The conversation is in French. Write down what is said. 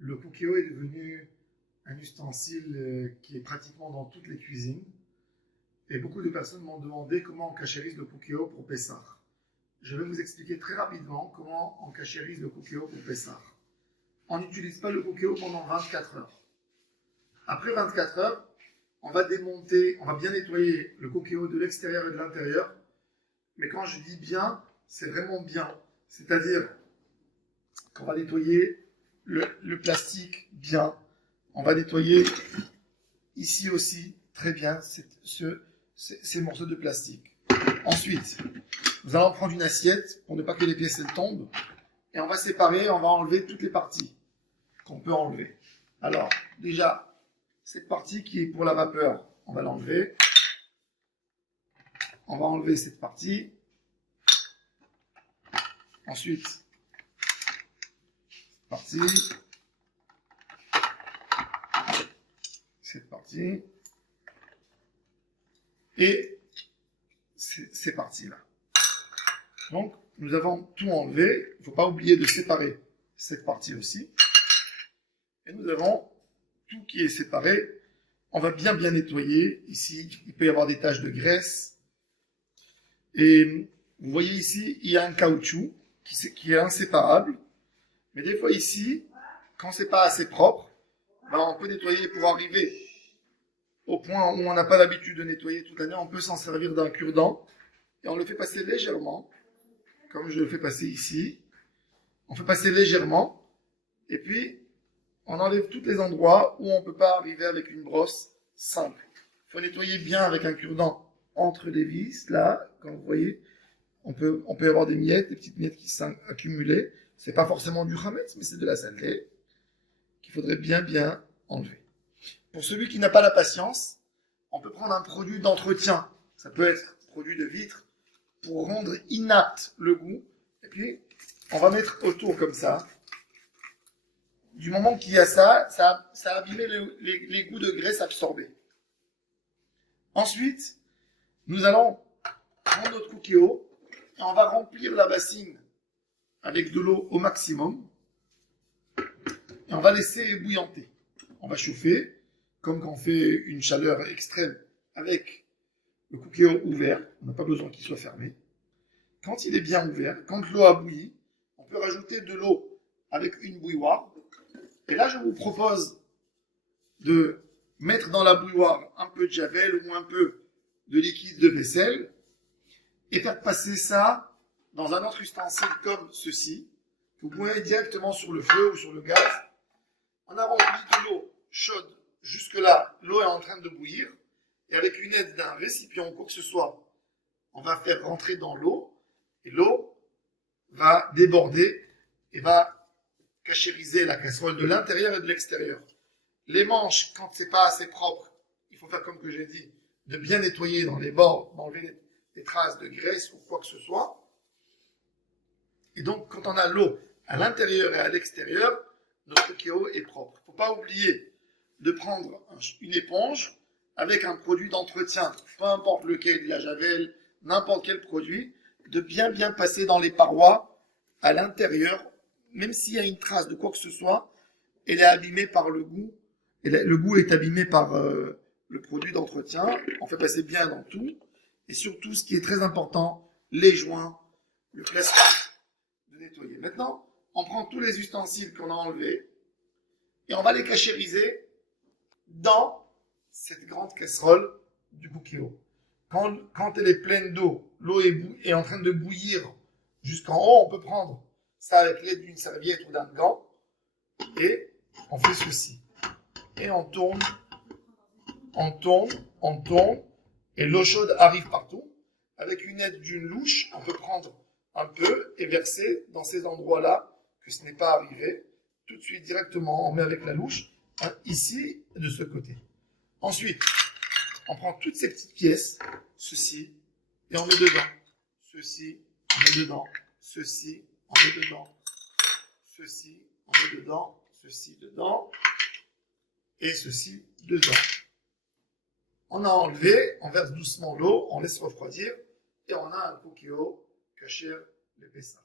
Le cookéo est devenu un ustensile qui est pratiquement dans toutes les cuisines. Et beaucoup de personnes m'ont demandé comment on cachérise le cookéo pour Pessah. Je vais vous expliquer très rapidement comment on cachérise le cookéo pour Pessah. On n'utilise pas le cookéo pendant 24 heures. Après 24 heures, on va démonter, on va bien nettoyer le cookéo de l'extérieur et de l'intérieur. Mais quand je dis bien, c'est vraiment bien. C'est-à-dire qu'on va nettoyer le plastique bien. On va nettoyer ici aussi très bien ces morceaux de plastique. Ensuite, nous allons prendre une assiette pour ne pas que les pièces tombent. Et on va séparer, on va enlever toutes les parties qu'on peut enlever. Alors, déjà, cette partie qui est pour la vapeur, on va l'enlever. On va enlever cette partie. Ensuite, cette partie et ces parties-là. Donc, nous avons tout enlevé. Il ne faut pas oublier de séparer cette partie aussi. Et nous avons tout qui est séparé. On va bien nettoyer. Ici, il peut y avoir des taches de graisse. Et vous voyez ici, il y a un caoutchouc qui est inséparable. Mais des fois ici, quand c'est pas assez propre, ben on peut nettoyer pour arriver au point où on n'a pas l'habitude de nettoyer toute l'année. On peut s'en servir d'un cure-dent et on le fait passer légèrement, comme je le fais passer ici. On fait passer légèrement et puis on enlève tous les endroits où on ne peut pas arriver avec une brosse simple. Il faut nettoyer bien avec un cure-dent entre les vis, là, comme vous voyez. On peut avoir des miettes, des petites miettes qui sont accumulées. C'est pas forcément du chametz, mais c'est de la saleté qu'il faudrait bien enlever. Pour celui qui n'a pas la patience, on peut prendre un produit d'entretien. Ça peut être produit de vitre pour rendre inapte le goût. Et puis, on va mettre autour comme ça. Du moment qu'il y a ça a abîmé les goûts de graisse absorbés. Ensuite, nous allons prendre notre cookéo et on va remplir la bassine avec de l'eau au maximum. Et on va laisser ébouillanter. On va chauffer, comme quand on fait une chaleur extrême avec le cookéo ouvert. On n'a pas besoin qu'il soit fermé. Quand il est bien ouvert, quand l'eau a bouilli, on peut rajouter de l'eau avec une bouilloire. Et là, je vous propose de mettre dans la bouilloire un peu de javel ou un peu de liquide de vaisselle et faire passer ça dans un autre ustensile comme ceci. Vous pouvez mettre directement sur le feu ou sur le gaz. On a rempli de l'eau chaude. Jusque-là, l'eau est en train de bouillir. Et avec une aide d'un récipient ou quoi que ce soit, on va faire rentrer dans l'eau. Et l'eau va déborder et va cachériser la casserole de l'intérieur et de l'extérieur. Les manches, quand c'est pas assez propre, il faut faire comme que j'ai dit, de bien nettoyer dans les bords, d'enlever des traces de graisse ou quoi que ce soit. Et donc, quand on a l'eau à l'intérieur et à l'extérieur, notre cookéo est propre. Il ne faut pas oublier de prendre une éponge avec un produit d'entretien, peu importe lequel, la javel, n'importe quel produit, de bien passer dans les parois à l'intérieur, même s'il y a une trace de quoi que ce soit, elle est abîmée par le goût, et le goût est abîmé par le produit d'entretien. On fait passer bien dans tout, et surtout, ce qui est très important, les joints, le plastique, de nettoyer. Maintenant, on prend tous les ustensiles qu'on a enlevés et on va les cachériser dans cette grande casserole du cookéo. Quand elle est pleine d'eau, l'eau est en train de bouillir jusqu'en haut, on peut prendre ça avec l'aide d'une serviette ou d'un gant et on fait ceci. Et on tourne et l'eau chaude arrive partout. Avec une aide d'une louche, on peut prendre un peu et verser dans ces endroits-là que ce n'est pas arrivé. Tout de suite, directement, on met avec la louche, ici et de ce côté. Ensuite, on prend toutes ces petites pièces, ceci, et on met dedans. Ceci, on met dedans. Ceci, on met dedans. Ceci, on met dedans. Ceci, dedans. Et ceci, dedans. On a enlevé, on verse doucement l'eau, on laisse refroidir, et on a un cookéo caché le Pessah.